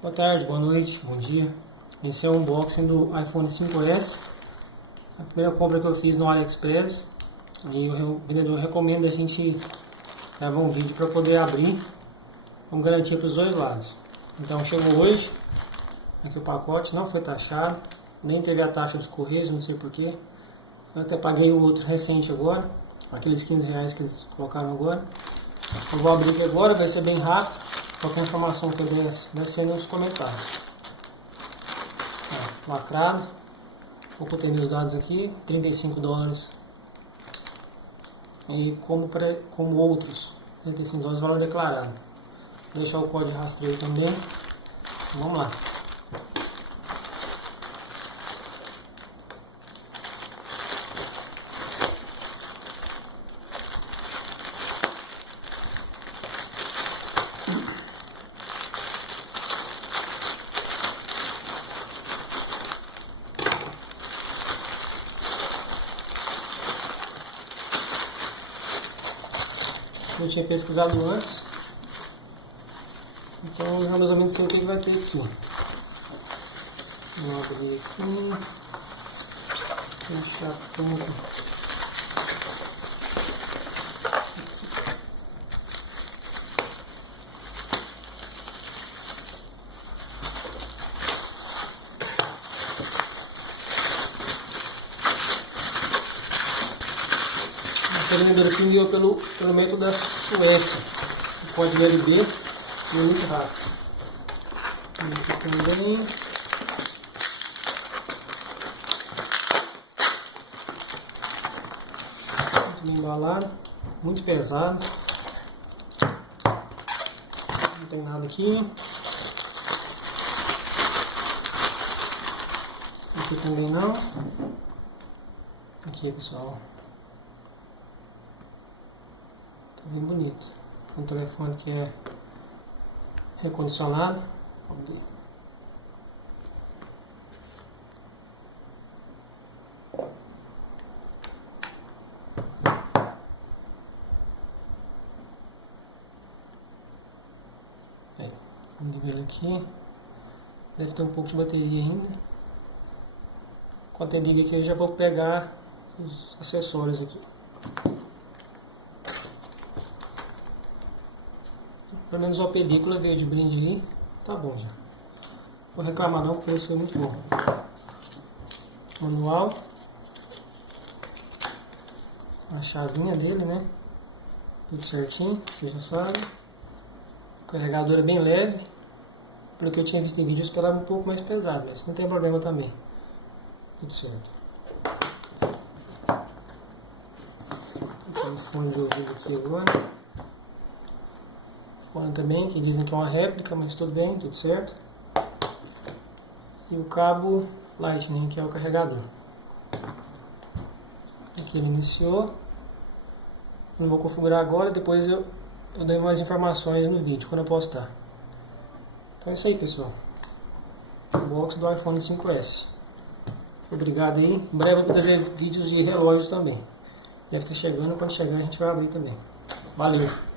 Boa tarde, boa noite, bom dia. Esse é o unboxing do iPhone 5S. A primeira compra que eu fiz no AliExpress. E o vendedor recomenda a gente gravar um vídeo para poder abrir com garantia para os dois lados. Então chegou hoje. Aqui o pacote não foi taxado, nem teve a taxa dos correios, não sei porquê. Eu até paguei o outro recente agora, aqueles 15 reais que eles colocaram agora. Eu vou abrir aqui agora, vai ser bem rápido. Qualquer informação que eu desse, vai ser nos comentários. Lacrado. Vou conter os dados aqui, $35. E como outros, $35 valor declarado. Vou deixar o código de rastreio também. Vamos lá. Eu tinha pesquisado antes, então já mais ou menos sei o que vai ter aqui. Vou abrir aqui, fechar tudo. Esse vendedor aqui enviou pelo método da Suécia, o código LB, e muito rápido. E aqui também. Muito bem embalado, muito pesado. Não tem nada aqui. Aqui também não. Aqui, pessoal. Tá bem bonito. Um telefone que é recondicionado. Vamos ver. Vamos ver aqui. Deve ter um pouco de bateria ainda. Enquanto ele liga aqui, eu já vou pegar os acessórios aqui. Pelo menos a película veio de brinde aí, tá bom já. Vou reclamar não, porque isso foi muito bom. Manual. A chavinha dele, né? Tudo certinho, você já sabe. O carregador é bem leve. Pelo que eu tinha visto em vídeo, eu esperava um pouco mais pesado, mas não tem problema também. Tudo certo. Tem o fone de ouvido aqui agora. Fone também, que dizem que é uma réplica, mas tudo bem, tudo certo. E o cabo Lightning, que é o carregador. Aqui ele iniciou. Não vou configurar agora, depois eu dou mais informações no vídeo, quando eu postar. Então é isso aí, pessoal. Unboxing do iPhone 5S. Obrigado aí. Em breve eu vou trazer vídeos de relógios também. Deve estar chegando, quando chegar a gente vai abrir também. Valeu!